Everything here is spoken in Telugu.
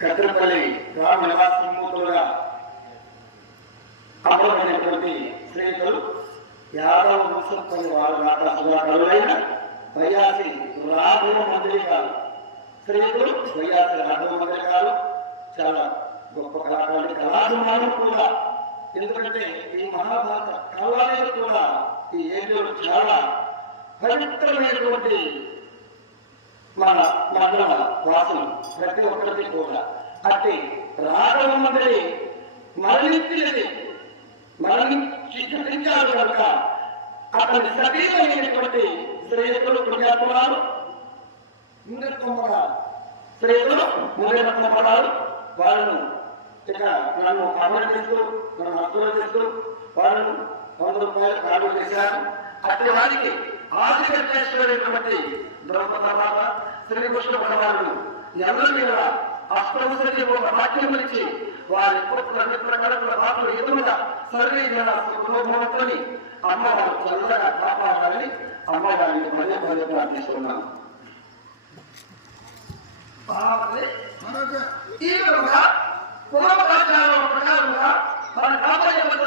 కత్తిరపల్లి గ్రామ నివాసమూర్తులుగా అమరమైనటువంటి శ్రీయులు యాదవ వంశంపల్లి వారు నాటకరులైన వైయాసి రాఘవ మంత్రి గారు, శ్రీయులు వైయాసి రాఘవ మంత్రి గారు చాలా గొప్ప కళాకారులు, కళాభిమానులు కూడా. ఎందుకంటే ఈ మహాభారత కళాలు కూడా ఈ ఏరియాలో చాలా పవిత్రమైనటువంటి మన మండల వాసులు ప్రతి ఒక్కరికి కూడా. అట్టి రాఘవ మంత్రి మరణించారు కనుక అతని సతీమైనటువంటి శ్రేయకులు పుణ్యాత్మరాలు ఇంద్రకొమ్మగారు, శ్రేయకులు ముందేరకొమ్మగారు వాళ్ళను ఇక నన్ను అమర్చిస్తూ నన్ను అర్థం వాళ్ళను 100 రూపాయలు కాలు చేశారు. అట్టి వారికి ఆదికటేశ్వరైనటువంటి ద్రౌపదమాత శ్రీకృష్ణ భగవానుడు ఎవరి మీద అష్టవసరి ఒక వాక్యం ఇచ్చి వారి పుత్ర మిత్ర కడపల పాత్రలు ఎదురుగా సరైన సుఖభోమని అమ్మవారు చల్లగా కాపాడాలని అమ్మవారిని మళ్ళీ మళ్ళీ ప్రార్థిస్తున్నాను. ఈ విధంగా పునః ప్రకారంగా